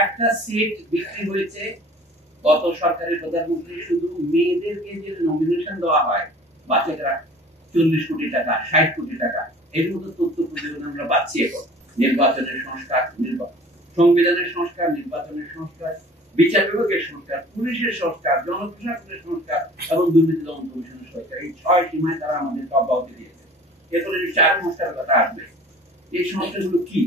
একটা সিট বিক্রি হয়েছে গত সরকারের প্রধানমন্ত্রী শুধু মেয়েদেরকে যে নমিনেশন দেওয়া হয় বাচ্চারা 40 কোটি টাকা 60 কোটি টাকা এর মতো তথ্য প্রতিবেদন আমরা পাচ্ছি। এখন নির্বাচনের সংস্কার, সংবিধানের সংস্কার, নির্বাচনের সংস্কার, বিচার বিভাগের সংস্কার, পুলিশের সংস্কার, জনপ্রশাসনের সংস্কার এবং দুর্নীতি দমন কমিশনের সংস্কার, এই 6 সীমায় তারা আমাদের অব্যাহতি দিয়েছে। এরপরে যে 4 সংস্কারের কথা আসবে, এই সংস্কারগুলো কি?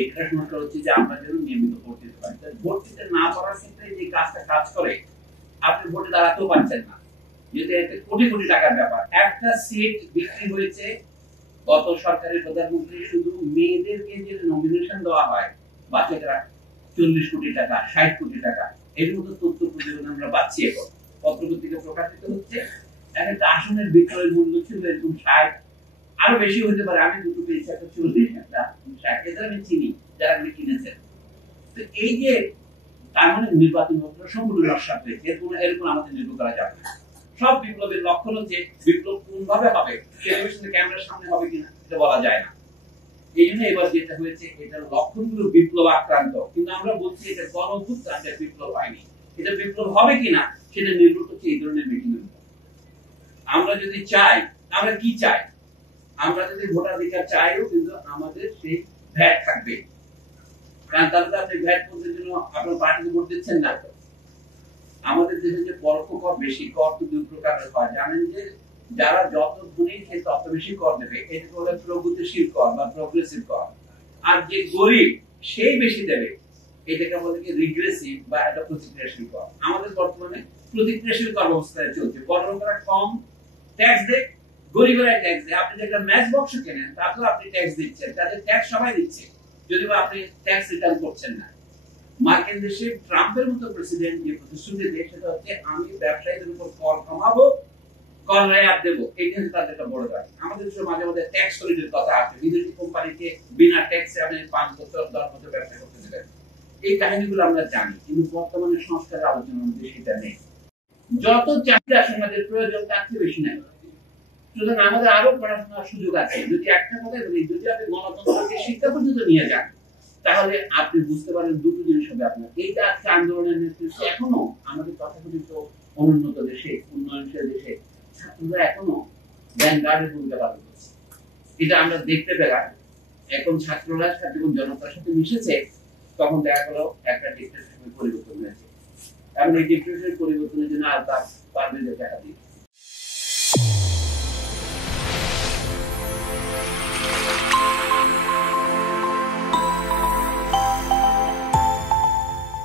একটা সংস্কার হচ্ছে যে আমরা যেন নিয়মিত ভোট দিতে পারি। ভোট দিতে না পারার ক্ষেত্রে যে কাজ করে আপনি ভোটে দাঁড়াতেও পারছেন না, যেহেতু এতে কোটি কোটি টাকার ব্যাপার। একটা সিট বিক্রি হয়েছে গত সরকারের প্রধানমন্ত্রী শুধু মেয়েদেরকে যে নমিনেশন দেওয়া হয় বাচ্চারা 40 কোটি টাকা 60 কোটি টাকা এর মতো তথ্য প্রতিবেদন আমরা পাচ্ছি। এখন পত্রপত্রিকা প্রকাশিত হচ্ছে। একটা আসনের বিক্রয়ের মূল্য ছিল এরকম 60, আরো বেশি হতে পারে। আমি দুটো পেয়েছি, একটা 40, একটা 60। এদের আমি চিনি যারা আপনি কিনেছেন। তো এই যে তার মানে নির্বাচন সম্পূর্ণ নস্বাত হয়েছে, এরকম আমাদের নির্ভর করা যাবে না। সব বিপ্লবের লক্ষণ হচ্ছে বিপ্লব কোন ভাবে হবে, টেলিভিশনে ক্যামেরার সামনে হবে কিনা এটা বলা যায় না। এই জন্য এবার যেটা হয়েছে এটার লক্ষণগুলো বিপ্লব আক্রান্ত, কিন্তু আমরা বলছি এটা গণঅভ্যুত্থানের বিপ্লব হয়নি। এটা বিপ্লব হবে কিনা সেটা নির্ভর করছে এই ধরনের মিটিং এর উপর। আমরা যদি চাই, আমরা কি চাই? আমরা যদি ভোটাধিকার চাইও কিন্তু আমাদের সেই ভ্যাট থাকবে, কারণ তাহলে আপনি ভ্যাট করতে জন্য আপনার পার্টিতে ভোট দিচ্ছেন না। আমাদের দেশে যে পরোক্ষ কর বেশি, কর তো দুই প্রকারের হয়। জানেন যে যারা যত ধনী সে তত বেশি কর দেবে, এটা হলো প্রগতিশীল কর বা প্রগ্রেসিভ কর। আর যে গরিব সেই বেশি দেবে, এটাকে বলে কি রিগ্রেসিভ বা এটা প্রতিক্রিয়াশীল কর। আমাদের বর্তমানে প্রতিক্রিয়াশীল কর ব্যবস্থায় চলছে। বড়রা কম ট্যাক্স দেয়, গরিবেরা ট্যাক্স দেয়। আপনি যে একটা ম্যাচ বক্স কেনেন তাতেও আপনি ট্যাক্স দিচ্ছেন, তাদের ট্যাক্স সবাই দিচ্ছে, যদি বা আপনি ট্যাক্স রিটার্ন করছেন না। মার্কিন দেশে ট্রাম্পের মতো প্রেসিডেন্ট যে প্রতিশ্রুতি দেয় সেটা হচ্ছে আমি ব্যবসায়ীদের উপর কর কমাবো, কর রেয়াত দেবো, এইটা হচ্ছে তাদের একটা বড় দাবি। আমাদের দেশে মাঝে মাঝে ট্যাক্স হলিডের কথা আছে, বিদেশি কোম্পানিকে বিনা ট্যাক্সে আপনি 5 বছর 10 বছর ব্যবসা করতে দেবেন। এই কাহিনীগুলো আমরা জানি, কিন্তু বর্তমানে সংস্কারের আলোচনার মধ্যে সেটা নেই। যত চাহিদা সমাজের প্রয়োজন তার চেয়ে বেশি নেই। সুতরাং আমাদের আরো পড়াশোনার সুযোগ আছে। যদি একটা কথা বলি, যদি আপনি গণতন্ত্রকে শিক্ষা পর্যন্ত নিয়ে যান তাহলে আপনি বুঝতে পারেন দুটো জিনিস হবে আপনার। এইটা আজকে আন্দোলনের নেতৃত্বে এখনো আমাদের তথাকথিত অনুন্নত দেশে, উন্নয়নশীল দেশে ছাত্ররা এখনো ভ্যানগার্ডের ভূমিকা পালন করছে। এটা আমরা দেখতে পেলাম। এখন ছাত্ররা যখন জনতার সাথে মিশেছে তখন দেখা গেল একটা ডিক্টেটরশিপের পরিবর্তন হয়েছে। এবং এই ডিক্টেটরশিপের পরিবর্তনের জন্য আর তার পারবে যে টাকা দিচ্ছে।